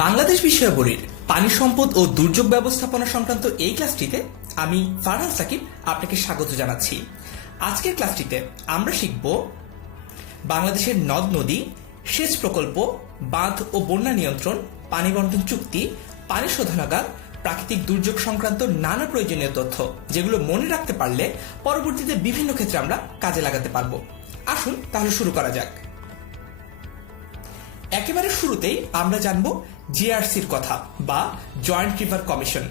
বাংলাদেশ বিষয়াবলীর পানি সম্পদ ও দুর্যোগ ব্যবস্থাপনা সংক্রান্ত এই ক্লাসটিতে আমি ফারহান সাকিব আপনাকে স্বাগত জানাচ্ছি। আজকের ক্লাসটিতে আমরা শিখব বাংলাদেশের নদ নদী, সেচ প্রকল্প, বাঁধ ও বন্যা নিয়ন্ত্রণ, পানি বন্টন চুক্তি, পানি শোধনাগার, প্রাকৃতিক দুর্যোগ সংক্রান্ত নানা প্রয়োজনীয় তথ্য, যেগুলো মনে রাখতে পারলে পরবর্তীতে বিভিন্ন ক্ষেত্রে আমরা কাজে লাগাতে পারব। আসুন তাহলে শুরু করা যাক। একেবারে শুরুতেই আমরা জানব জেআরসির কথা বা জয়েন্ট রিভার কমিশন।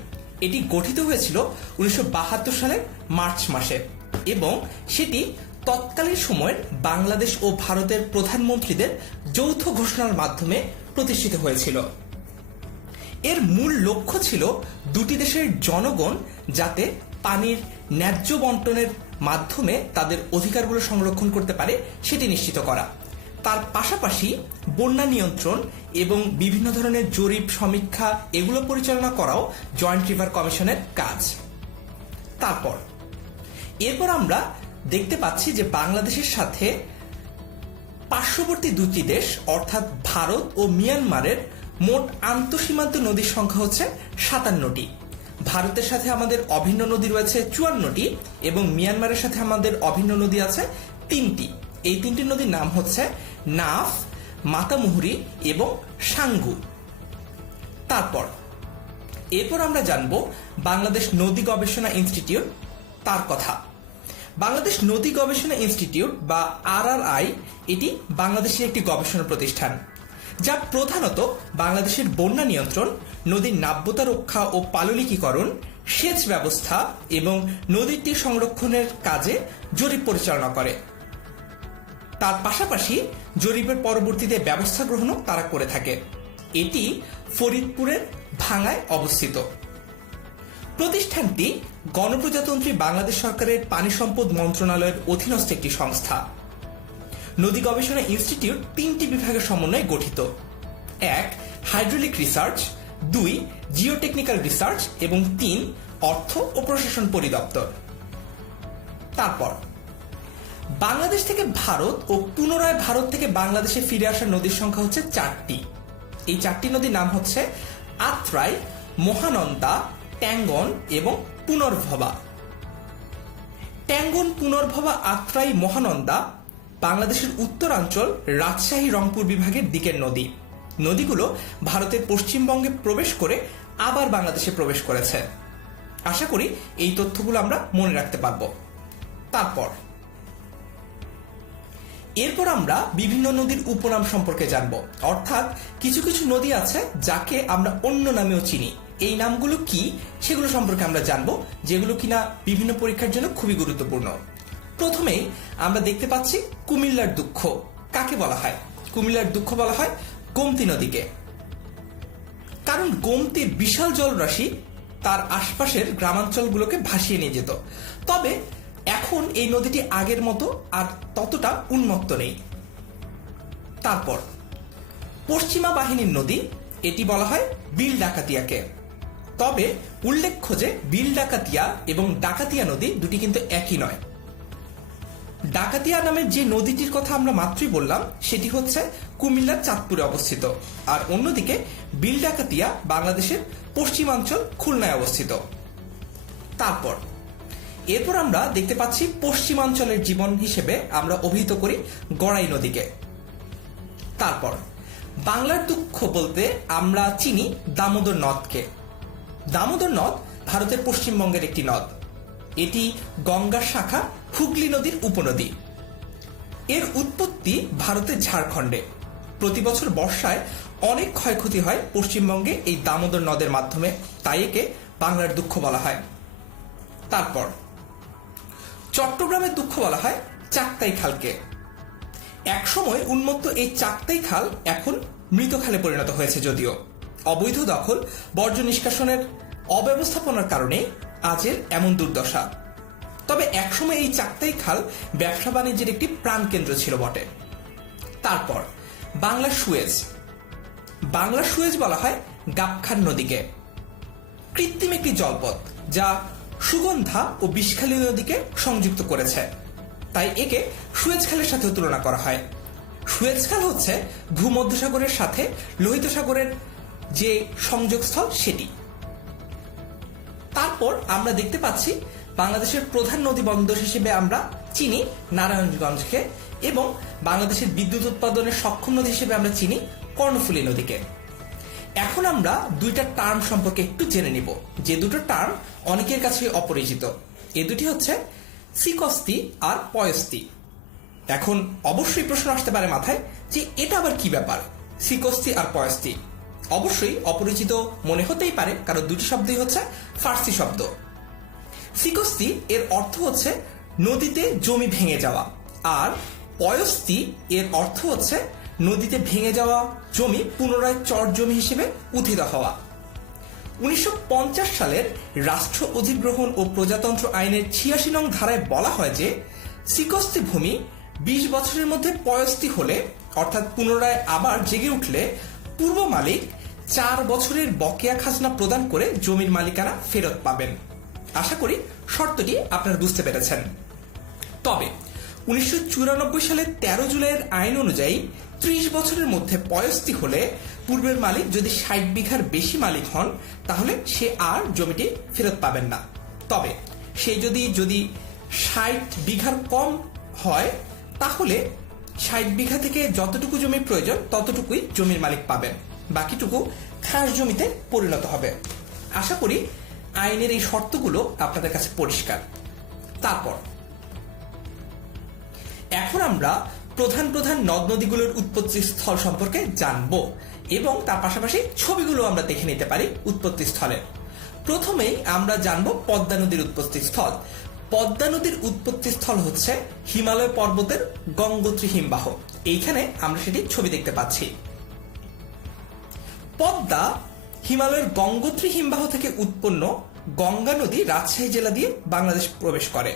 এটি গঠিত হয়েছিল 1972 সালের মার্চ মাসে এবং সেটি তৎকালীন সময়ের বাংলাদেশ ও ভারতের প্রধানমন্ত্রীদের যৌথ ঘোষণার মাধ্যমে প্রতিষ্ঠিত হয়েছিল। এর মূল লক্ষ্য ছিল দুটি দেশের জনগণ যাতে পানির ন্যায্য বন্টনের মাধ্যমে তাদের অধিকারগুলো সংরক্ষণ করতে পারে সেটি নিশ্চিত করা। তার পাশাপাশি বন্যা নিয়ন্ত্রণ এবং বিভিন্ন ধরনের জরিপ সমীক্ষা এগুলো পরিচালনা করাও জয়েন্ট রিভার কমিশনের কাজ। এরপর আমরা দেখতে পাচ্ছি যে বাংলাদেশের সাথে পার্শ্ববর্তী দুটি দেশ অর্থাৎ ভারত ও মিয়ানমারের মোট আন্তঃসীমান্ত নদীর সংখ্যা হচ্ছে 57টি। ভারতের সাথে আমাদের অভিন্ন নদী রয়েছে 54টি এবং মিয়ানমারের সাথে আমাদের অভিন্ন নদী আছে 3টি। এই 3টি নদীর নাম হচ্ছে নাফ, মাতামুহুরি এবং সাঙ্গু। এরপর আমরা জানব বাংলাদেশ নদী গবেষণা ইনস্টিটিউট তার কথা। বাংলাদেশ নদী গবেষণা ইনস্টিটিউট বা আরআরআই এটি বাংলাদেশের একটি গবেষণা প্রতিষ্ঠান যা প্রধানত বাংলাদেশের বন্যা নিয়ন্ত্রণ, নদীর নাব্যতা রক্ষা ও পাললিকীকরণ, সেচ ব্যবস্থা এবং নদীর তীর সংরক্ষণের কাজে জরিপ পরিচালনা করে। তার পাশাপাশি জরিপের পরবর্তীতে ব্যবস্থা গ্রহণও তারা করে থাকে। এটি ফরিদপুরের ভাঙ্গায় অবস্থিত। প্রতিষ্ঠানটি গণপ্রজাতন্ত্রী বাংলাদেশ সরকারের পানি সম্পদ মন্ত্রণালয়ের অধীনস্থ একটি সংস্থা। নদী গবেষণা ইনস্টিটিউট 3টি বিভাগের সমন্বয়ে গঠিত। 1. Hydraulic research, 2. জিওটেকনিক্যাল রিসার্চ এবং 3. অর্থ ও প্রশাসন পরিদপ্তর। বাংলাদেশ থেকে ভারত ও পুনরায় ভারত থেকে বাংলাদেশে ফিরে আসা নদীর সংখ্যা হচ্ছে 4টি। এই 4টি নদীর নাম হচ্ছে আত্রাই, মহানন্দা, ট্যাঙ্গন এবং পুনর্ভবা। ট্যাঙ্গন, পুনর্ভবা, আত্রাই, মহানন্দা বাংলাদেশের উত্তরাঞ্চল রাজশাহী রংপুর বিভাগের দিকের নদী। নদীগুলো ভারতের পশ্চিমবঙ্গে প্রবেশ করে আবার বাংলাদেশে প্রবেশ করেছে। আশা করি এই তথ্যগুলো আমরা মনে রাখতে পারব। এরপর আমরা বিভিন্ন নদীর উপনাম সম্পর্কে জানব, অর্থাৎ কিছু কিছু নদী আছে যাকে আমরা অন্য নামেও চিনি। এই নামগুলো কি সেগুলো সম্পর্কে আমরা জানব, যেগুলো কিনা বিভিন্ন পরীক্ষার জন্য খুবই গুরুত্বপূর্ণ। প্রথমেই আমরা দেখতে পাচ্ছি কুমিল্লার দুঃখ। কাকে বলা হয়? কুমিল্লার দুঃখ বলা হয় গোমতী নদীকে, কারণ গোমতীর বিশাল জলরাশি তার আশপাশের গ্রামাঞ্চলগুলোকে ভাসিয়ে নিয়ে যেত। তবে এখন এই নদীটি আগের মতো আর ততটা উন্মত্ত নেই। পশ্চিমা বাহিনীর নদী, এটি বলা হয় বিল ডাকাতিয়াকে। তবে উল্লেখ্য যে বিল ডাকাতিয়া এবং ডাকাতিয়া নদী দুটি কিন্তু একই নয়। ডাকাতিয়া নামের যে নদীটির কথা আমরা মাত্রই বললাম সেটি হচ্ছে কুমিল্লার চাঁদপুরে অবস্থিত, আর অন্যদিকে বিল ডাকাতিয়া বাংলাদেশের পশ্চিমাঞ্চল খুলনায় অবস্থিত। এরপর আমরা দেখতে পাচ্ছি পশ্চিমাঞ্চলের জীবন হিসেবে আমরা অভিহিত করি গড়াই নদীকে। বাংলার দুঃখ বলতে আমরা চিনি দামোদর নদকে। দামোদর নদ ভারতের পশ্চিমবঙ্গের একটি নদ। এটি গঙ্গার শাখা হুগলি নদীর উপনদী। এর উৎপত্তি ভারতের ঝাড়খণ্ডে। প্রতি বছর বর্ষায় অনেক ক্ষয়ক্ষতি হয় পশ্চিমবঙ্গে এই দামোদর নদের মাধ্যমে, তাই একে বাংলার দুঃখ বলা হয়। চট্টগ্রামের দুঃখ বলা হয় চাকতাই খালকে। একসময় উন্মত্ত এই চাকতাই খাল এখন মৃত খালে পরিণত হয়েছে। যদিও অবৈধ দখল, বর্জ্য নিষ্কাশনের অব্যবস্থাপনার কারণে আজের এমন দুর্দশা। তবে একসময় এই চাকতাই খাল ব্যবসা বাণিজ্যের একটি প্রাণকেন্দ্র ছিল বটে। বাংলার সুয়েজ। বাংলার সুয়েজ বলা হয় গাবখান নদীকে। কৃত্রিম একটি জলপথ যা সুগন্ধা ও বিষখালী নদীকে সংযুক্ত করেছে, তাই একে সুয়েজ খালের সাথে তুলনা করা হয়। সুয়েজ খাল হচ্ছে ভূমধ্যসাগরের সাথে লোহিত সাগরের যে সংযোগস্থল সেটি। তারপর আমরা দেখতে পাচ্ছি বাংলাদেশের প্রধান নদী বন্দর হিসেবে আমরা চিনি নারায়ণগঞ্জকে, এবং বাংলাদেশের বিদ্যুৎ উৎপাদনের সক্ষম নদী হিসেবে আমরা চিনি কর্ণফুলী নদীকে। এখন আমরা দুইটা টার্ম সম্পর্কে একটু জেনে নিব, যে দুটো টার্ম অনেকের কাছে অপরিচিত। এই দুটি হচ্ছে সিকস্তি আর পয়স্তি। এখন অবশ্যই প্রশ্ন আসতে পারে মাথায় যে এটা আবার কি ব্যাপার, সিকস্তি আর পয়স্তি। অবশ্যই অপরিচিত মনে হতেই পারে, কারণ দুটি শব্দই হচ্ছে ফার্সি শব্দ। সিকস্তি এর অর্থ হচ্ছে নদীতে জমি ভেঙে যাওয়া, আর পয়স্তি এর অর্থ হচ্ছে নদীতে ভেঙে যাওয়া জমি পুনরায় চর জমি হিসেবে উত্থিত হওয়া। 1950 সালের রাষ্ট্র অধিগ্রহণ ও প্রজাতন্ত্র আইনের 86 নং ধারায় বলা হয় যে সিকস্তি ভূমি 20 বছরের মধ্যে পয়স্তি হলে, অর্থাৎ পুনরায় আবার জেগে উঠলে, পূর্ব মালিক 4 বছরের বকেয়া খাজনা প্রদান করে জমির মালিকানা ফেরত পাবেন। আশা করি শর্তটি আপনারা বুঝতে পেরেছেন। তবে 1994 সালের 13 জুলাইয়ের আইন অনুযায়ী 30 বছরের মধ্যে পয়স্তি হলে পূর্বের মালিক যদি 60 বিঘার বেশি মালিক হন, তাহলে সে আর জমিটি ফেরত পাবেন না। তবে সে যদি 60 বিঘার কম হয়, তাহলে 60 বিঘা থেকে যতটুকু জমি প্রয়োজন ততটুকুই জমির মালিক পাবেন, বাকিটুকু খাস জমিতে পরিণত হবে। আশা করি আইনের এই শর্তগুলো আপনাদের কাছে পরিষ্কার। তারপর এখন আমরা প্রধান প্রধান নদ নদীগুলোর উৎপত্তি স্থল সম্পর্কে জানবো, এবং তার পাশাপাশি ছবিগুলো আমরা দেখে নিতে পারি উৎপত্তি স্থলের। প্রথমেই আমরা জানবো পদ্মা নদীর উৎপত্তি স্থল। পদ্মা নদীর উৎপত্তি স্থল হচ্ছে হিমালয় পর্বতের গঙ্গোত্রী হিমবাহ। এইখানে আমরা সেটি ছবি দেখতে পাচ্ছি। পদ্মা হিমালয়ের গঙ্গোত্রী হিমবাহ থেকে উৎপন্ন গঙ্গা নদী রাজশাহী জেলা দিয়ে বাংলাদেশ প্রবেশ করে।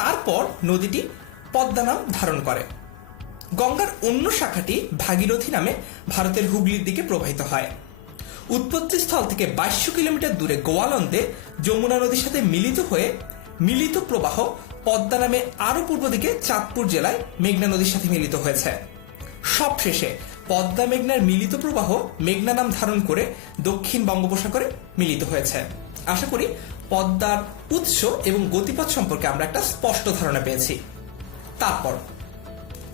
তারপর নদীটি পদ্মা নাম ধারণ করে। গঙ্গার অন্য শাখাটি ভাগীরথী নামে ভারতের হুগলির দিকে প্রবাহিত হয়। উৎপত্তি স্থল থেকে 2200 কিলোমিটার দূরে গোয়ালন্দে যমুনা নদীর সাথে মিলিত হয়ে মিলিত প্রবাহ পদ্মা নামে আরো পূর্ব দিকে চাঁদপুর জেলায় মেঘনা নদীর সাথে মিলিত হয়েছে। সবশেষে পদ্মা মেঘনার মিলিত প্রবাহ মেঘনা নাম ধারণ করে দক্ষিণ বঙ্গোপসাগরে মিলিত হয়েছে। আশা করি পদ্মার উৎস এবং গতিপথ সম্পর্কে আমরা একটা স্পষ্ট ধারণা পেয়েছি।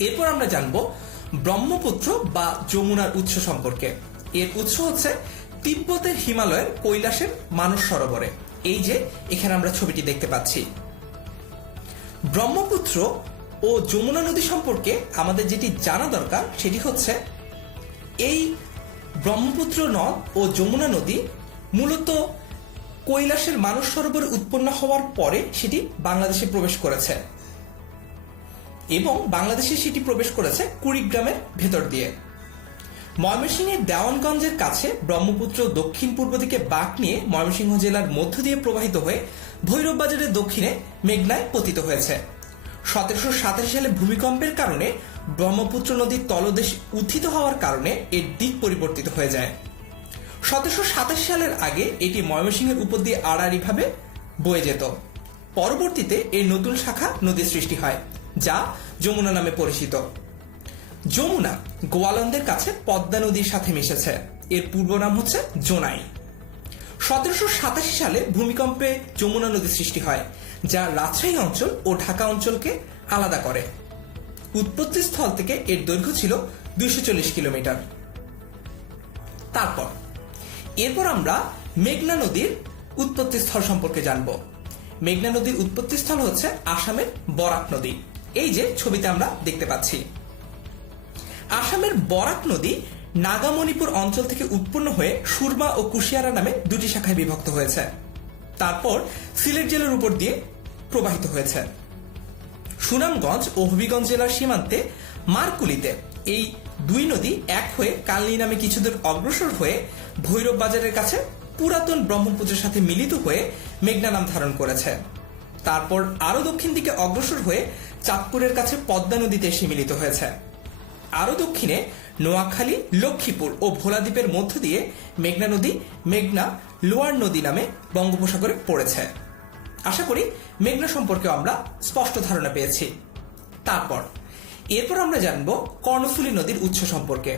এরপর আমরা জানব ব্রহ্মপুত্র বা যমুনার উৎস সম্পর্কে। এর উৎস হচ্ছে তিব্বতের হিমালয়ের কৈলাসের মানস সরোবরে। এই যে এখানে আমরা ছবিটি দেখতে পাচ্ছি। ব্রহ্মপুত্র ও যমুনা নদী সম্পর্কে আমাদের যেটি জানা দরকার সেটি হচ্ছে এই ব্রহ্মপুত্র নদ ও যমুনা নদী মূলত কৈলাসের মানস সরোবরে উৎপন্ন হওয়ার পরে সেটি বাংলাদেশে প্রবেশ করেছে, এবং বাংলাদেশে সেটি প্রবেশ করেছে কুড়িগ্রামের ভেতর দিয়ে। ময়মনসিংহের দেওয়ানগঞ্জের কাছে ব্রহ্মপুত্র দক্ষিণ পূর্ব দিকে বাঁক নিয়ে ময়মনসিংহ জেলার মধ্য দিয়ে প্রবাহিত হয়ে ভৈরব বাজারের দক্ষিণে মেঘনায় পতিত হয়েছে। 1787 সালে ভূমিকম্পের কারণে ব্রহ্মপুত্র নদীর তলদেশ উত্থিত হওয়ার কারণে এর দিক পরিবর্তিত হয়ে যায়। 1787 সালের আগে এটি ময়মনসিংহের উপর দিয়ে আড়াআড়িভাবে বয়ে যেত। পরবর্তীতে এর নতুন শাখা নদীর সৃষ্টি হয়, যা যমুনা নামে পরিচিত। যমুনা গোয়ালন্দের কাছে পদ্মা নদীর সাথে মিশেছে। এর পূর্ব নাম হচ্ছে জোনাই। 1787 সালে ভূমিকম্পে যমুনা নদীর সৃষ্টি হয়, যা রাজশাহী অঞ্চল ও ঢাকা অঞ্চলকে আলাদা করে। উৎপত্তি স্থল থেকে এর দৈর্ঘ্য ছিল 240 কিলোমিটার। এরপর আমরা মেঘনা নদীর উৎপত্তি স্থল সম্পর্কে জানব। মেঘনা নদীর উৎপত্তি স্থল হচ্ছে আসামের বরাক নদী। এই যে ছবিতে আমরা দেখতে পাচ্ছি। আসামের বরাক নদী নাগামণিপুর অঞ্চল থেকে উৎপন্ন হয়ে সুরমা ও কুশিয়ারা নামে দুটি শাখায় বিভক্ত হয়েছে। তারপর সিলেট জেলার উপর দিয়ে প্রবাহিত হয়েছে। সুনামগঞ্জ ও হবিগঞ্জ জেলার সীমান্তে মারকুলিতে এই দুই নদী এক হয়ে কালনী নামে কিছুদূর অগ্রসর হয়ে ভৈরব বাজারের কাছে পুরাতন ব্রহ্মপুত্রের সাথে মিলিত হয়ে মেঘনা নাম ধারণ করেছে। তারপর আরো দক্ষিণ দিকে অগ্রসর হয়ে চাঁদপুরের কাছে পদ্মা নদীতে এসে মিলিত হয়েছে। আরো দক্ষিণে নোয়াখালী, লক্ষ্মীপুর ও ভোলাদ্বীপের মধ্য দিয়ে মেঘনা নদী মেঘনা লোয়ার নদী নামে বঙ্গোপসাগরে পড়েছে। আশা করি মেঘনা সম্পর্কে আমরা স্পষ্ট ধারণা পেয়েছি। এরপর আমরা জানব কর্ণফুলী নদীর উৎস সম্পর্কে।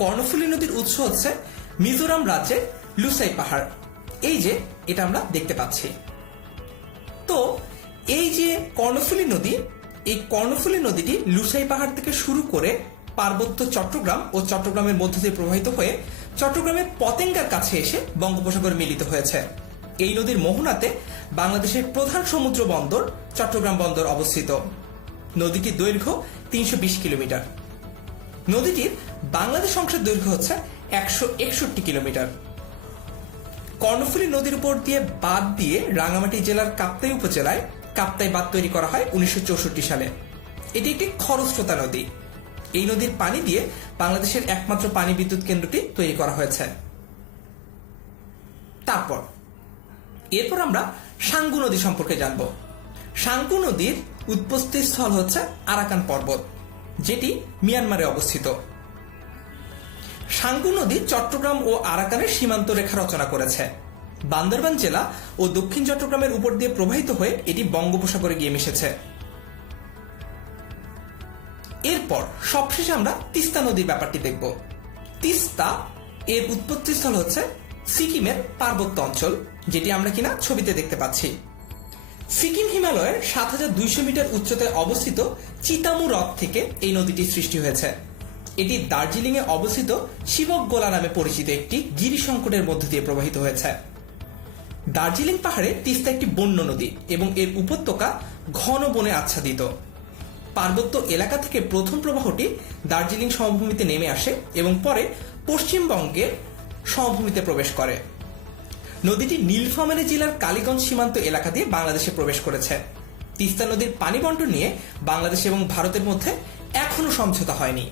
কর্ণফুলী নদীর উৎস হচ্ছে মিজোরাম রাজ্যের লুসাই পাহাড়। এই যে এটা আমরা দেখতে পাচ্ছি। তো এই যে কর্ণফুলী নদী, এই কর্ণফুলী নদীটি লুসাই পাহাড় থেকে শুরু করে পার্বত্য চট্টগ্রাম ও চট্টগ্রামের মধ্য দিয়ে প্রবাহিত হয়ে চট্টগ্রামের পতেঙ্গার কাছে এসে বঙ্গোপসাগরে মিলিত হয়েছে। এই নদীর মোহনাতে বাংলাদেশের প্রধান সমুদ্র বন্দর চট্টগ্রাম বন্দর অবস্থিত। নদীটির দৈর্ঘ্য 320 কিলোমিটার। নদীটির বাংলাদেশ অংশের দৈর্ঘ্য হচ্ছে 161 কিলোমিটার। কর্ণফুলী নদীর উপর দিয়ে বাঁধ দিয়ে রাঙ্গামাটি জেলার কাপ্তাই উপজেলায় কাপ্তাই বাঁধ তৈরি করা হয় 1964 সালে। এটি একটি খরস্রোতা নদী। এই নদীর পানি দিয়ে বাংলাদেশের একমাত্র পানি বিদ্যুৎ কেন্দ্রটি তৈরি করা হয়েছে। এরপর আমরা সাঙ্গু নদী সম্পর্কে জানব। সাঙ্গু নদীর উৎপত্তি স্থল হচ্ছে আরাকান পর্বত, যেটি মিয়ানমারে অবস্থিত। সাঙ্গু নদী চট্টগ্রাম ও আরাকানের সীমান্ত রেখা রচনা করেছে। বান্দরবান জেলা ও দক্ষিণ চট্টগ্রামের উপর দিয়ে প্রবাহিত হয়ে এটি বঙ্গোপসাগরে গিয়ে মিশেছে। এরপর সবশেষে আমরা তিস্তা নদীর ব্যাপারটি দেখব। তিস্তা এর উৎপত্তিস্থল হচ্ছে সিকিমের পার্বত্য অঞ্চল, যেটি আমরা কিনা ছবিতে দেখতে পাচ্ছি। সিকিম হিমালয়ের 7200 মিটার উচ্চতায় অবস্থিত চিতামু হ্রদ থেকে এই নদীটি সৃষ্টি হয়েছে। এটি দার্জিলিং এ অবস্থিত শিবক গোলা নামে পরিচিত একটি গিরি সংকটের মধ্য দিয়ে প্রবাহিত হয়েছে। দার্জিলিং পাহাড়ে তিস্তা একটি বন্য নদী এবং এর উপত্যকা ঘন বনে আচ্ছাদিত। পার্বত্য এলাকা থেকে প্রথম প্রবাহটি দার্জিলিং সমভূমিতে নেমে আসে এবং পরে পশ্চিমবঙ্গের সমভূমিতে প্রবেশ করে। নদীটি নীলফামারী জেলার কালীগঞ্জ সীমান্ত এলাকা দিয়ে বাংলাদেশে প্রবেশ করেছে। তিস্তা নদীর পানি বন্টন নিয়ে বাংলাদেশ এবং ভারতের মধ্যে এখনো সমঝোতা হয়নি।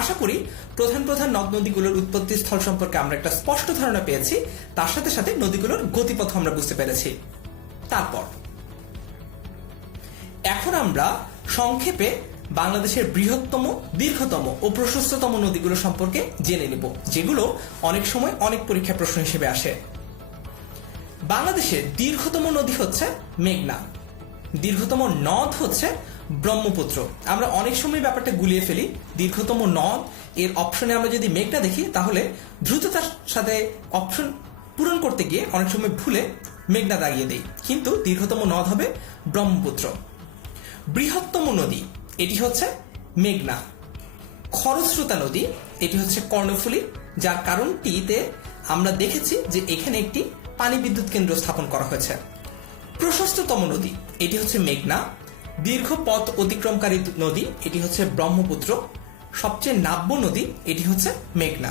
আশা করি প্রধান প্রধান নদ নদীগুলোর উৎপত্তি স্থল সম্পর্কে আমরা একটা স্পষ্ট ধারণা পেয়েছি। তার সাথে সাথে নদীগুলোর গতিপথ আমরা বুঝতে পেরেছি। তারপর এখন আমরা সংক্ষেপে বাংলাদেশের বৃহত্তম, দীর্ঘতম ও প্রশস্ততম নদীগুলো সম্পর্কে জেনে নেব, যেগুলো অনেক সময় অনেক পরীক্ষা প্রশ্ন হিসেবে আসে। বাংলাদেশের দীর্ঘতম নদী হচ্ছে মেঘনা। দীর্ঘতম নদ হচ্ছে ব্রহ্মপুত্র। আমরা অনেক সময় ব্যাপারটা গুলিয়ে ফেলি। দীর্ঘতম নদ এর অপশনে আমরা যদি মেঘনা দেখি, তাহলে দ্রুততার সাথে অপশন পূরণ করতে গিয়ে অনেক সময় ভুলে মেঘনা দাগিয়ে দেই, কিন্তু দীর্ঘতম নদ হবে ব্রহ্মপুত্র। বৃহত্তম নদী এটি হচ্ছে মেঘনা। খরস্রোতা নদী এটি হচ্ছে কর্ণফুলী, যার কারণটিতে আমরা দেখেছি যে এখানে একটি পানি বিদ্যুৎ কেন্দ্র স্থাপন করা হয়েছে। প্রশস্ততম নদী এটি হচ্ছে মেঘনা। দীর্ঘ পথ অতিক্রমকারী নদী এটি হচ্ছে ব্রহ্মপুত্র। সবচেয়ে নাব্য নদী এটি হচ্ছে মেঘনা।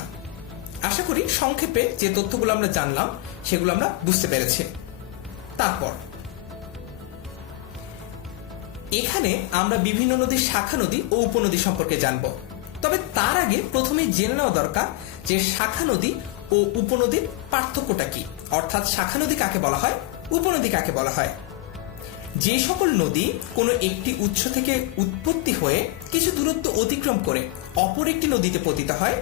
আশা করি সংক্ষেপে যে তথ্যগুলো আমরা জানলাম সেগুলো আমরা বুঝতে পেরেছি। তারপর এখানে আমরা বিভিন্ন নদীর শাখা নদী ও উপনদী সম্পর্কে জানব। তবে তার আগে প্রথমে জেনে নেওয়া দরকার যে শাখা নদী ও উপনদীর পার্থক্যটা কি, অর্থাৎ শাখা নদী কাকে বলা হয়, উপনদী কাকে বলা হয়। যে সকল নদী কোনো একটি উৎস থেকে উৎপত্তি হয়ে কিছু দূরত্ব অতিক্রম করে অপর একটি নদীতে পতিত হয়,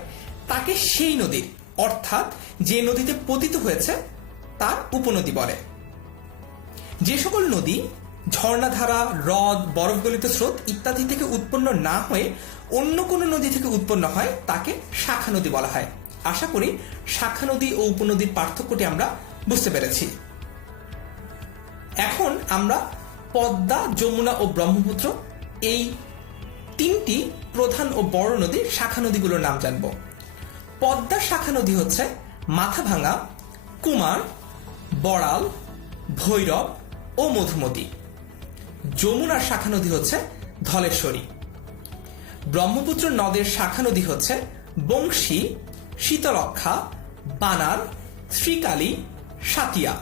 তাকে সেই নদীর, অর্থাৎ যে নদীতে পতিত হয়েছে তার উপনদী বলে। যে সকল নদী ঝর্ণাধারা, হ্রদ, বরফগলিত স্রোত ইত্যাদি থেকে উৎপন্ন না হয়ে অন্য কোনো নদী থেকে উৎপন্ন হয় তাকে শাখা নদী বলা হয়। আশা করি শাখা নদী ও উপনদীর পার্থক্যটি আমরা বুঝতে পেরেছি। এখন আমরা পদ্মা, যমুনা ও ব্রহ্মপুত্র এই তিনটি প্রধান ও বড় নদী শাখা নদীগুলোর নাম জানব। পদ্মার শাখা নদী হচ্ছে মাথাভাঙা, কুমার, বড়াল, ভৈরব ও মধুমতি। যমুনার শাখা নদী হচ্ছে ধলেশ্বরী। ব্রহ্মপুত্র নদের শাখা নদী হচ্ছে বংশী, শীতলক্ষা, বানার, শ্রীকালী, সাতিয়া।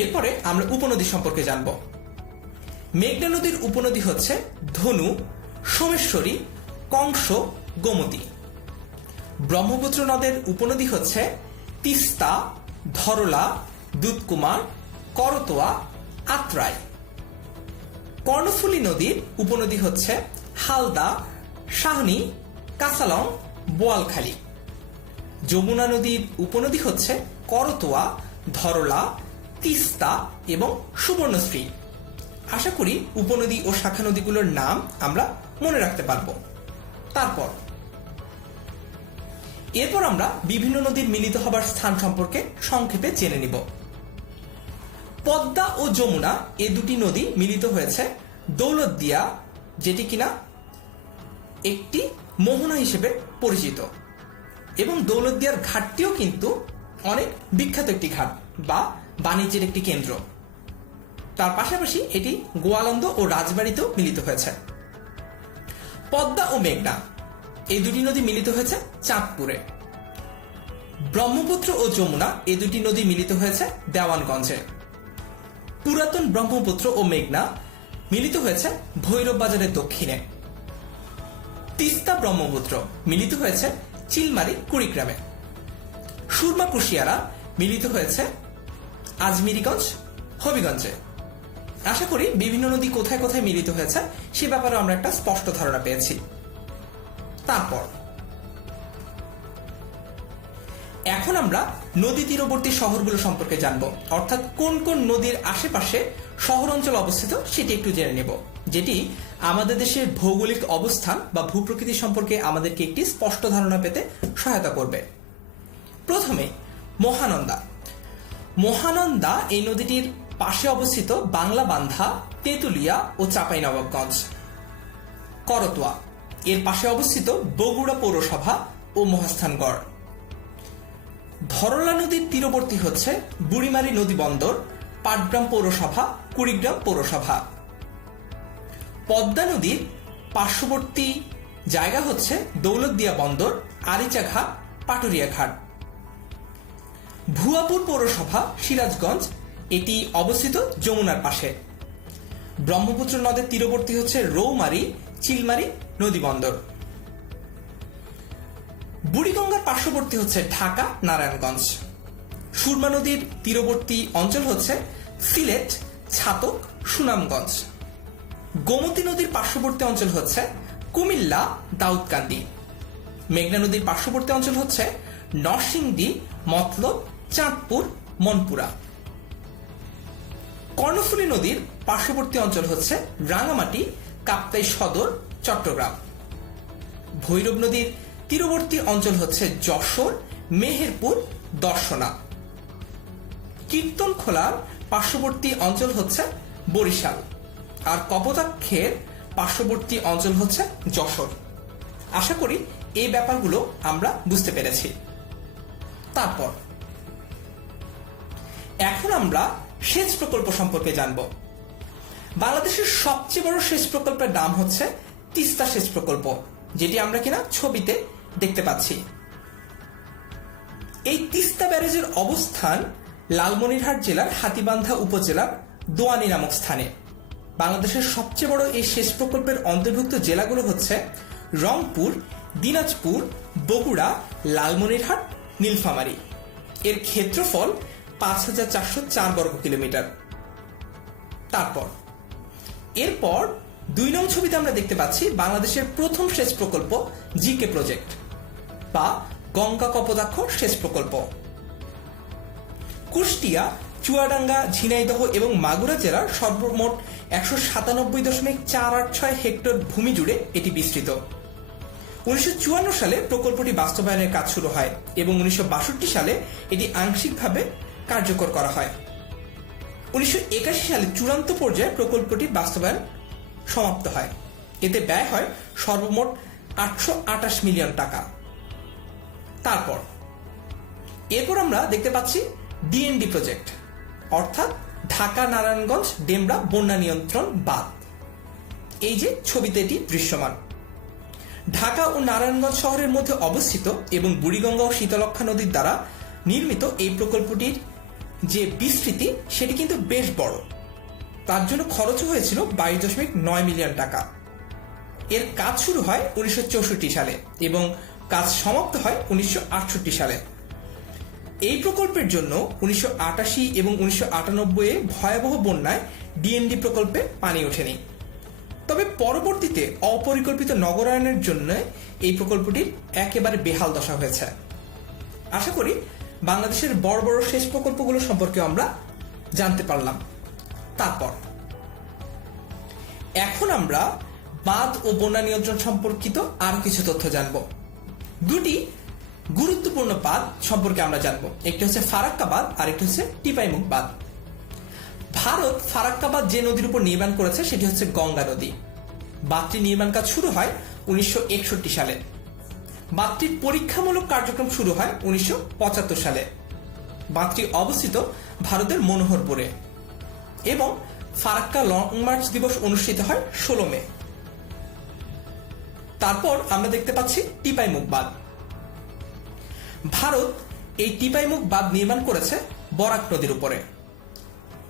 এরপরে আমরা উপনদী সম্পর্কে জানব। মেঘনা নদীর উপনদী হচ্ছে ধনু, সোমেশ্বরী, কংস, গোমতী। ব্রহ্মপুত্র নদের উপনদী হচ্ছে তিস্তা, ধরলা, দুধকুমার, করতোয়া, আত্রাই। কর্ণফুলী নদীর উপনদী হচ্ছে হালদা, শাহনি, কাসালং, বোয়ালখালী। যমুনা নদীর উপনদী হচ্ছে করতোয়া, ধরলা, তিস্তা এবং সুবর্ণশ্রী। আশা করি উপনদী ও শাখা নদীগুলোর নাম আমরা মনে রাখতে পারব। তারপর এরপর আমরা বিভিন্ন নদীর মিলিত হবার স্থান সম্পর্কে সংক্ষেপে জেনে নিব। পদ্মা ও যমুনা এই দুটি নদী মিলিত হয়েছে দৌলতদিয়া, যেটি কিনা একটি মোহনা হিসেবে পরিচিত, এবং দৌলতদিয়ার ঘাটটিও কিন্তু অনেক বিখ্যাত একটি ঘাট বা বাণিজ্যের একটি কেন্দ্র। তার পাশাপাশি এটি গোয়ালন্দ ও রাজবাড়িতেও মিলিত হয়েছে। পদ্মা ও মেঘনা এই দুটি নদী মিলিত হয়েছে চাঁদপুরে। ব্রহ্মপুত্র ও যমুনা এই দুটি নদী মিলিত হয়েছে দেওয়ানগঞ্জে। পুরাতন ব্রহ্মপুত্র ও মেঘনা মিলিত হয়েছে ভৈরব বাজারের দক্ষিণে। তিস্তা ব্রহ্মপুত্র মিলিত হয়েছে চিলমারি কুড়িগ্রামে। সুরমা কুশিয়ারা মিলিত হয়েছে আজমিরিগঞ্জ হবিগঞ্জে। আশা করি বিভিন্ন নদী কোথায় কোথায় মিলিত হয়েছে সে ব্যাপারে আমরা একটা স্পষ্ট ধারণা পেয়েছি। তারপর এখন আমরা নদী তীরবর্তী শহরগুলো সম্পর্কে জানব, অর্থাৎ কোন কোন নদীর আশেপাশে শহর অঞ্চল অবস্থিত সেটি একটু জেনে নেব, যেটি আমাদের দেশের ভৌগোলিক অবস্থান বা ভূপ্রকৃতি সম্পর্কে আমাদেরকে একটি স্পষ্ট ধারণা পেতে সহায়তা করবে। প্রথমে মহানন্দা। মহানন্দা এই নদীটির পাশে অবস্থিত বাংলা বান্ধা, তেঁতুলিয়া ও চাঁপাইনবাবগঞ্জ। করতোয়া এর পাশে অবস্থিত বগুড়া পৌরসভা ও মহাস্থানগড়। ধরলা নদীর তীরবর্তী হচ্ছে বুড়িমারি নদী বন্দর, পাটগ্রাম পৌরসভা, কুড়িগ্রাম পৌরসভা। পদ্মা নদীর পার্শ্ববর্তী জায়গা হচ্ছে দৌলতদিয়া বন্দর, আরিচা ঘাট, পাটুরিয়া ঘাট। ভুয়াপুর পৌরসভা, সিরাজগঞ্জ, এটি অবস্থিত যমুনার পাশে। ব্রহ্মপুত্র নদের তীরবর্তী হচ্ছে রৌমারী, চিলমারি নদী বন্দর। বুড়িগঙ্গার পার্শ্ববর্তী হচ্ছে ঢাকা, নারায়ণগঞ্জ। সুরমা নদীর তীরবর্তী অঞ্চল হচ্ছে সিলেট, ছাতক, সুনামগঞ্জ। গোমতী নদীর পার্শ্ববর্তী অঞ্চল হচ্ছে কুমিল্লা, দাউদকান্দি। মেঘনা নদীর পার্শ্ববর্তী অঞ্চল হচ্ছে নরসিংদী, মতলব, চাঁদপুর, মনপুরা। কর্ণফুলী নদীর পার্শ্ববর্তী অঞ্চল হচ্ছে রাঙামাটি, কাপ্তাই সদর, চট্টগ্রাম। ভৈরব নদীর তীরবর্তী অঞ্চল হচ্ছে যশোর, মেহেরপুর, দর্শনা। কীর্তনখোলার পার্শ্ববর্তী অঞ্চল হচ্ছে বরিশাল, আর কপোতাক্ষের পার্শ্ববর্তী অঞ্চল হচ্ছে যশোর। আশা করি এই ব্যাপারগুলো আমরা বুঝতে পেরেছি। তারপর এখন আমরা সেচ প্রকল্প সম্পর্কে জানব। বাংলাদেশের সবচেয়ে বড় সেচ প্রকল্পের নাম হচ্ছে তিস্তা সেচ প্রকল্প, যেটি আমরা কিনা ছবিতে দেখতে পাচ্ছি। এই তিস্তা ব্যারেজের অবস্থান লালমনিরহাট জেলার হাতীবান্ধা উপজেলার দোয়ানি নামক স্থানে। বাংলাদেশের সবচেয়ে বড় এই সেচ প্রকল্পের অন্তর্ভুক্ত জেলাগুলো হচ্ছে রংপুর, দিনাজপুর, বগুড়া, লালমনিরহাট, নীলফামারী। এর ক্ষেত্রফল ৫,৪০৪ বর্গ কিলোমিটার। এরপর ২ নং ছবিতে আমরা দেখতে পাচ্ছি বাংলাদেশের প্রথম সেচ প্রকল্প জিকে প্রজেক্ট বা গঙ্গা কপোতাক্ষ সেচ প্রকল্প। কুষ্টিয়া, চুয়াডাঙ্গা, ঝিনাইদহ এবং মাগুরা জেলার সর্বমোট ১৯৭.৪৮৬ হেক্টর ভূমি জুড়ে এটি বিস্তৃত। ১৯৫৪ সালে প্রকল্পটি বাস্তবায়নের কাজ শুরু হয় এবং ১৯৬২ সালে এটি আংশিকভাবে কার্যকর করা হয়। ১৯৮১ সালে চূড়ান্ত পর্যায়ে প্রকল্পটির বাস্তবায়ন সমাপ্ত হয়। এতে ব্যয় হয় সর্বমোট ৮২৮ মিলিয়ন টাকা। এরপর আমরা দেখতে পাচ্ছি ডিএনডি প্রজেক্ট, অর্থাৎ ঢাকা নারায়ণগঞ্জ ডেমরা বন্যা নিয়ন্ত্রণ বাঁধ। এই যে ছবিতে এটি দৃশ্যমান। ঢাকা ও নারায়ণগঞ্জ শহরের মধ্যে অবস্থিত এবং বুড়িগঙ্গা ও শীতলক্ষ্যা নদীর দ্বারা নির্মিত এই প্রকল্পটির যে বিস্তৃতি সেটি কিন্তু বেশ বড়। তার জন্য খরচ হয়েছিল ২২.৯ মিলিয়ন টাকা। এর কাজ শুরু হয় ১৯৬৪ সালে এবং কাজ সমাপ্ত হয় ১৯৬৮ সালে। এই প্রকল্পের জন্য ১৯৮৮ এবং ১৯৯৮-এ ভয়াবহ বন্যায় ডিএনডি প্রকল্পে পানি ওঠেনি। তবে পরবর্তীতে অপরিকল্পিত নগরায়নের জন্য এই প্রকল্পটির একেবারে বেহাল দশা হয়েছে। আশা করি বাংলাদেশের বড় বড় সেচ প্রকল্পগুলো সম্পর্কে আমরা জানতে পারলাম। এখন আমরা বাঁধ ও বন্যা নিয়ন্ত্রণ সম্পর্কিত আরো কিছু তথ্য জানব। দুটি গুরুত্বপূর্ণ বাঁধ সম্পর্কে আমরা জানবো। একটি হচ্ছে ফারাক্কা বাঁধ আর একটি হচ্ছে টিপাইমুখ বাঁধ। ভারত ফারাক্কা বাঁধ যে নদীর উপর নির্মাণ করেছে সেটি হচ্ছে গঙ্গা নদী। বাঁধটি নির্মাণ কাজ শুরু হয় 1961 সালে। বাঁধটির পরীক্ষামূলক কার্যক্রম শুরু হয় 1975 সালে। বাঁধটি অবস্থিত ভারতের মনোহরপুরে এবং ফারাক্কা লং মার্চ দিবস অনুষ্ঠিত হয় 16 মে। তারপর আমরা দেখতে পাচ্ছি টিপাইমুখ বাঁধ। ভারত এই টিপাইমুখ বাঁধ নির্মাণ করেছে বরাক নদীর উপরে।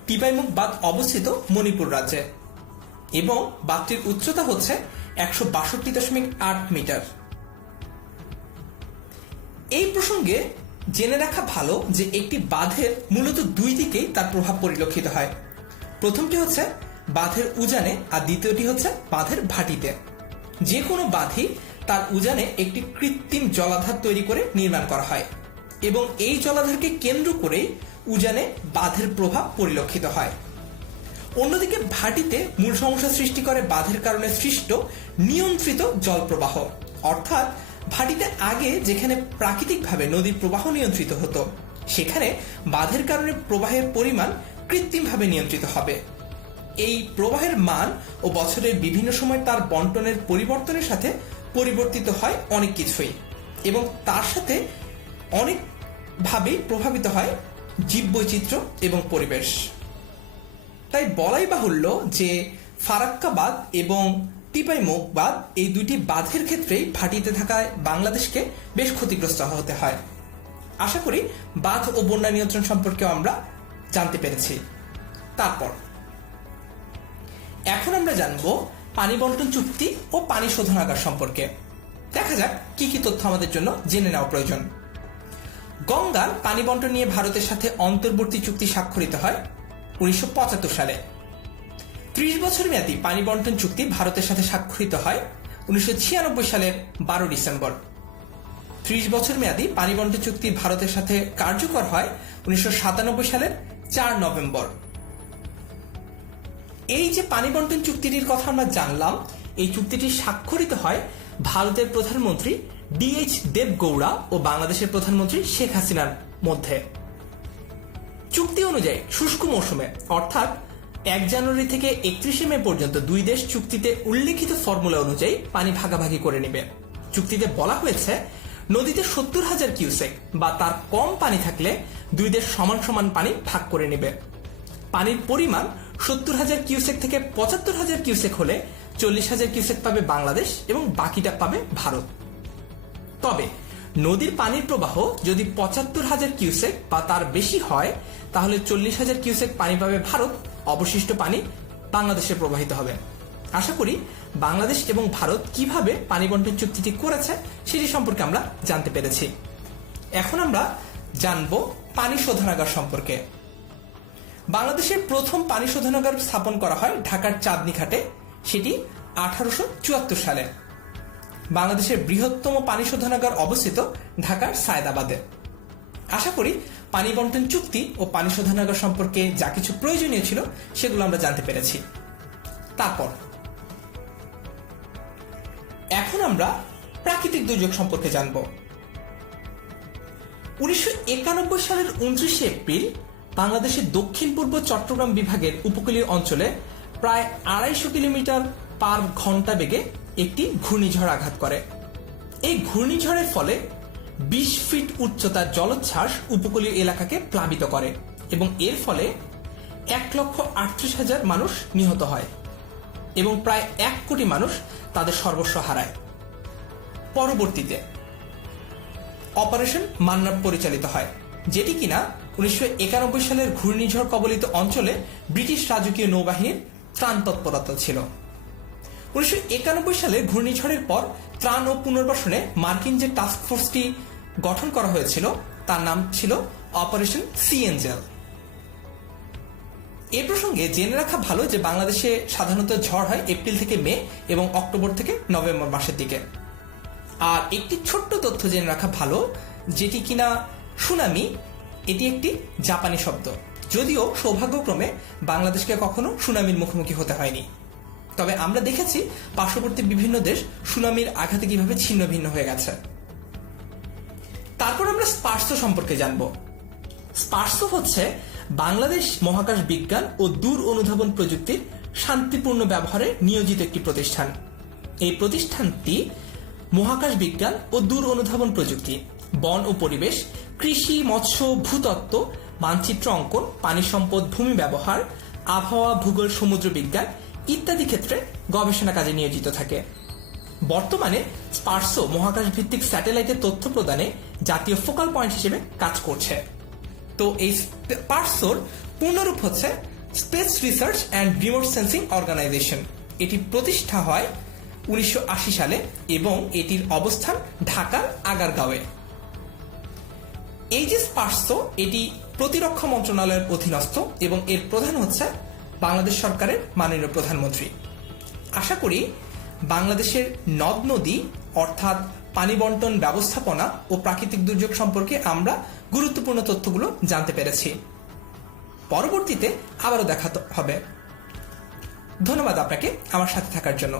টিপাইমুখ বাঁধ অবস্থিত মণিপুর রাজ্যে এবং বাঁধটির উচ্চতা হচ্ছে 162.8 মিটার। এই প্রসঙ্গে জেনে রাখা ভালো যে একটি বাঁধের মূলত দুই দিকেই তার প্রভাব পরিলক্ষিত হয়। প্রথমটি হচ্ছে বাঁধের উজানে আর দ্বিতীয়টি হচ্ছে বাঁধের ভাটিতে। যে কোনো বাঁধই তার উজানে একটি কৃত্রিম জলাধার তৈরি করে নির্মাণ করা হয় এবং এই জলাধারকে কেন্দ্র করেই উজানে বাঁধের প্রভাব পরিলক্ষিত হয়। অন্যদিকে ভাটিতে মূল সমস্যা সৃষ্টি করে বাঁধের কারণে সৃষ্ট নিয়ন্ত্রিত জল প্রবাহ, অর্থাৎ ভাটিতে আগে যেখানে প্রাকৃতিকভাবে নদীর প্রবাহ নিয়ন্ত্রিত হতো সেখানে বাঁধের কারণে প্রবাহের পরিমাণ কৃত্রিমভাবে নিয়ন্ত্রিত হবে। এই প্রবাহের মান ও বছরের বিভিন্ন সময় তার বন্টনের পরিবর্তনের সাথে পরিবর্তিত হয় অনেক কিছুই এবং তার সাথে অনেকভাবেই প্রভাবিত হয় জীববৈচিত্র্য এবং পরিবেশ। তাই বলাই বাহুল্য যে ফারাক্কা বাঁধ এবং টিপাইমুখ বাঁধ এই দুইটি বাঁধের ক্ষেত্রেই ভাটিতে থাকায় বাংলাদেশকে বেশ ক্ষতিগ্রস্ত হতে হয়। আশা করি বাঁধ ও বন্যা নিয়ন্ত্রণ সম্পর্কেও আমরা জানতে পেরেছি। তারপর এখন আমরা জানবো পানি বন্টন চুক্তি ও পানি শোধনাগার সম্পর্কে। দেখা যাক কি কি তথ্য আমাদের জন্য জেনে নেওয়া প্রয়োজন। গঙ্গার পানি বন্টন নিয়ে ভারতের সাথে অন্তর্বর্তী চুক্তি স্বাক্ষরিত হয় 1975 সালে। 30 বছর মেয়াদী পানি বন্টন চুক্তি ভারতের সাথে স্বাক্ষরিত হয় 1996 সালের 12 ডিসেম্বর। 30 বছর মেয়াদী পানি বন্টন চুক্তি ভারতের সাথে কার্যকর হয় 1997 সালের 4 নভেম্বর। এই যে পানি বন্টন চুক্তিটির কথা আমরা জানলাম, এই চুক্তিটি স্বাক্ষরিত হয় ভারতের প্রধানমন্ত্রী DH দেবগৌড়া ও বাংলাদেশের প্রধানমন্ত্রী শেখ হাসিনার মধ্যে। চুক্তি অনুযায়ী শুষ্ক মৌসুমে অর্থাৎ 1 জানুয়ারি থেকে 31 মে পর্যন্ত দুই দেশ চুক্তিতে উল্লেখিত ফর্মুলা অনুযায়ী পানি ভাগাভাগি করে নেবে। চুক্তিতে বলা হয়েছে নদীতে 70,000 কিউসেক বা তার কম পানি থাকলে দুই দেশ সমান সমান পানি ভাগ করে নেবে। পানির পরিমাণ 70,000 কিউসেক থেকে 75,000 কিউসেক হলে 40,000 কিউসেক পাবে বাংলাদেশ এবং বাকিটা পাবে ভারত। তবে নদীর পানির প্রবাহ যদি 75,000 কিউসেক বা তার বেশি হয় তাহলে 40,000 কিউসেক পানি পাবে ভারত, অবশিষ্ট পানি বাংলাদেশে প্রবাহিত হবে। আশা করি বাংলাদেশ এবং ভারত কিভাবে পানি বন্টন চুক্তিটি করেছে সেটি সম্পর্কে আমরা জানতে পেরেছি। এখন আমরা জানবো পানি শোধনাগার সম্পর্কে। বাংলাদেশের প্রথম পানি শোধনাগার স্থাপন করা হয় ঢাকার চাঁদনীঘাটে, সেটি 1874 সালে। বাংলাদেশের বৃহত্তম পানি শোধনাগার অবস্থিত ঢাকার সায়েদাবাদে। আশা করি পানি বন্টন চুক্তি ও পানি শোধনাগার সম্পর্কে যা কিছু প্রয়োজনীয় ছিল সেগুলো আমরা জানতে পেরেছি। তারপর এখন আমরা প্রাকৃতিক দুর্যোগ সম্পর্কে জানব। 1991 সালের 29 এপ্রিল বাংলাদেশের দক্ষিণ পূর্ব চট্টগ্রাম বিভাগের উপকূলীয় অঞ্চলে প্রায় 250 কিলোমিটার পার ঘন্টা বেগে একটি ঘূর্ণিঝড় আঘাত করে। এই ঘূর্ণিঝড়ের ফলে 20 ফিট উচ্চতার জলোচ্ছ্বাস উপকূলীয় এলাকাকে প্লাবিত করে এবং এর ফলে 1,38,000 মানুষ নিহত হয় এবং প্রায় 1 কোটি মানুষ তাদের সর্বস্ব হারায়। পরবর্তীতে অপারেশন মান্নাব পরিচালিত হয়, যেটি কিনা 1991 সালের ঘূর্ণিঝড় কবলিত অঞ্চলে ব্রিটিশ রাজকীয় নৌবাহিনীর ত্রাণ তৎপরতা ছিল। 1991 সালে ঘূর্ণিঝড়ের পর ত্রাণ ও পুনর্বাসনে মার্কিন যে টাস্ক ফোর্সটি গঠন করা হয়েছিল তার নাম ছিল অপারেশন সি এঞ্জেল। এ প্রসঙ্গে জেনে রাখা ভালো যে বাংলাদেশে সাধারণত ঝড় হয় এপ্রিল থেকে মে এবং অক্টোবর থেকে নভেম্বর মাসের দিকে। আর একটি ছোট্ট তথ্য জেনে রাখা ভালো, যেটি কিনা সুনামি, এটি একটি জাপানি শব্দ, যদিও সৌভাগ্যক্রমে বাংলাদেশকে কখনো সুনামির মুখোমুখি হতে হয়নি। তবে আমরা দেখেছি পার্শ্ববর্তী বিভিন্ন দেশ সুনামির আঘাতে কিভাবে ছিন্ন ভিন্ন হয়ে গেছে। তারপর আমরা স্পারসো সম্পর্কে জানব। স্পারসো হচ্ছে বাংলাদেশ মহাকাশ বিজ্ঞান ও দূর অনুধাবন প্রযুক্তির শান্তিপূর্ণ ব্যবহারে নিয়োজিত একটি প্রতিষ্ঠান। এই প্রতিষ্ঠানটি মহাকাশ বিজ্ঞান ও দূর অনুধাবন প্রযুক্তি, বন ও পরিবেশ, কৃষি, মৎস্য, ভূতত্ত্ব, মানচিত্র অঙ্কন, পানি সম্পদ, ভূমি ব্যবহার, আবহাওয়া, ভূগোল, সমুদ্র বিজ্ঞান ইত্যাদি ক্ষেত্রে গবেষণা কাজে নিয়োজিত থাকে। বর্তমানে স্পারসো মহাকাশ ভিত্তিক স্যাটেলাইটের তথ্য প্রদানে জাতীয় ফোকাল পয়েন্ট হিসেবে কাজ করছে। তো এই স্পারসোর পূর্ণরূপ হচ্ছে space research and remote sensing organisation. এটি প্রতিষ্ঠা হয় 1980 সালে এবং এটির অবস্থান ঢাকার আগারগাঁওয়ে। এই যে স্পারসো, এটি প্রতিরক্ষা মন্ত্রণালয়ের অধীনস্থ এবং এর প্রধান হচ্ছে বাংলাদেশ সরকারের মাননীয় প্রধানমন্ত্রী। আশা করি বাংলাদেশের নদ নদী অর্থাৎ পানি বন্টন ব্যবস্থাপনা ও প্রাকৃতিক দুর্যোগ সম্পর্কে আমরা গুরুত্বপূর্ণ তথ্যগুলো জানতে পেরেছি। পরবর্তীতে আবারও দেখা হবে। ধন্যবাদ আপনাকে আমার সাথে থাকার জন্য।